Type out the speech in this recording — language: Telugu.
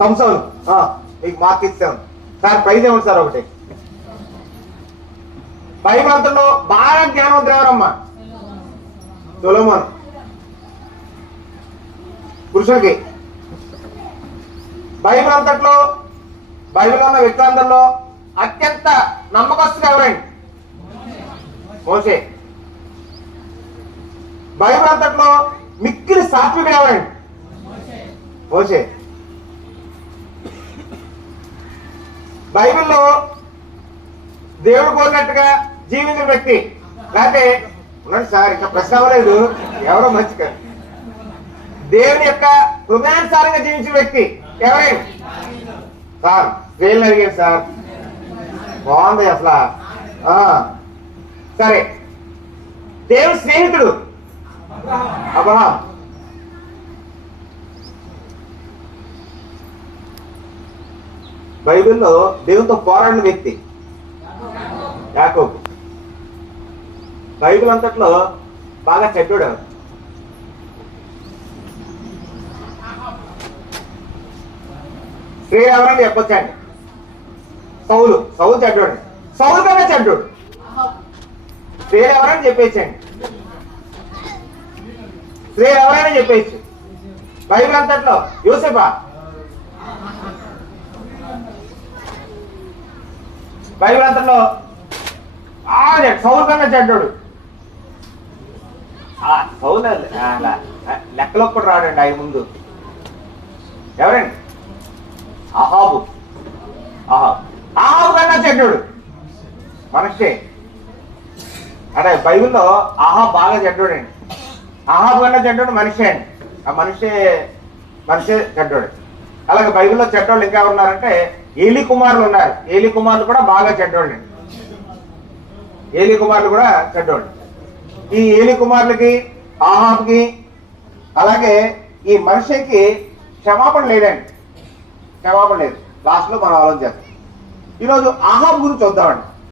సంసోన్ మీకు మార్క్ ఇస్తాం సార్ ప్రైజ్ ఏమిటి సార్ ఒకటి? బైబిల్ బాగా జ్ఞానవంతుడు ఎవరమ్మా సొలమోన్. పురుషులకి. బైబిల్ అంతట్లో బైబిల్ ఉన్న వ్యక్తులందరిలో అత్యంత నమ్మకస్తుడు ఎవరండి? మోసే. బైబిల్ అంతట్లో మిక్కిలి సాత్వికుడు ఎవరండి? మోసే. బైబిల్లో దేవుడు కోరినట్టుగా జీవించిన వ్యక్తి. లేకపోతే సార్ ఇంకా ప్రశ్న అవ్వలేదు. ఎవరో కాదు దేవుని యొక్క హృదయానుసారంగా జీవించిన వ్యక్తి ఎవరైనా సార్ స్త్రీలను అడిగారు సార్. బాగుంది అసలు. సరే. దేవుని స్నేహితుడు. అబ్రహాం. బైబిల్లో దేవునితో పోరాడిన వ్యక్తి. యాకోబు. బైబిల్ అంతట్లో బాగా చెడ్డాడు స్త్రీ ఎవరని చెప్పొచ్చండి సౌలు. సౌలు చెడ్డోడు. సౌలు కన్నా చెడ్డోడు. స్త్రీ ఎవరని చెప్పేసండి స్త్రీ ఎవరైనా చెప్పేసి? బైబిల్ అంతట్లో యూసఫా. బైబిల్ అంతలో ఆ సౌలు కన్నా చెడ్డోడు. ఆ సౌలు లెక్కలో కూడా రాడండి ఆయన ముందు. ఎవరండి? అహాబు. అహాబు అహాబు కన్నా చెడ్డాడు. మనిషే. అంటే బైబిల్లో ఆహా బాగా చెడ్డోడండి. అహాబు కన్నా చెడ్డోడు మనిషే అండి. ఆ మనిషే మనిషే చెడ్డోడు. అలాగే బైబిల్లో చెడ్డోళ్ళు ఇంకా ఉన్నారంటే ఏలి కుమారులు ఉన్నారు. ఏలి కుమారులు కూడా బాగా చెడ్డోళ్ళు. ఏలి కుమారులు కూడా చెడ్డోళ్ళు. ఈ ఏలి కుమారులకి ఆహాబ్కి అలాగే ఈ మనిషికి క్షమాపణ లేదండి. క్షమాపణ లేదు. లాస్ట్లో మనం ఆలోచన చేస్తాం ఈరోజు ఆహాబ్ గురించి చూద్దామండి.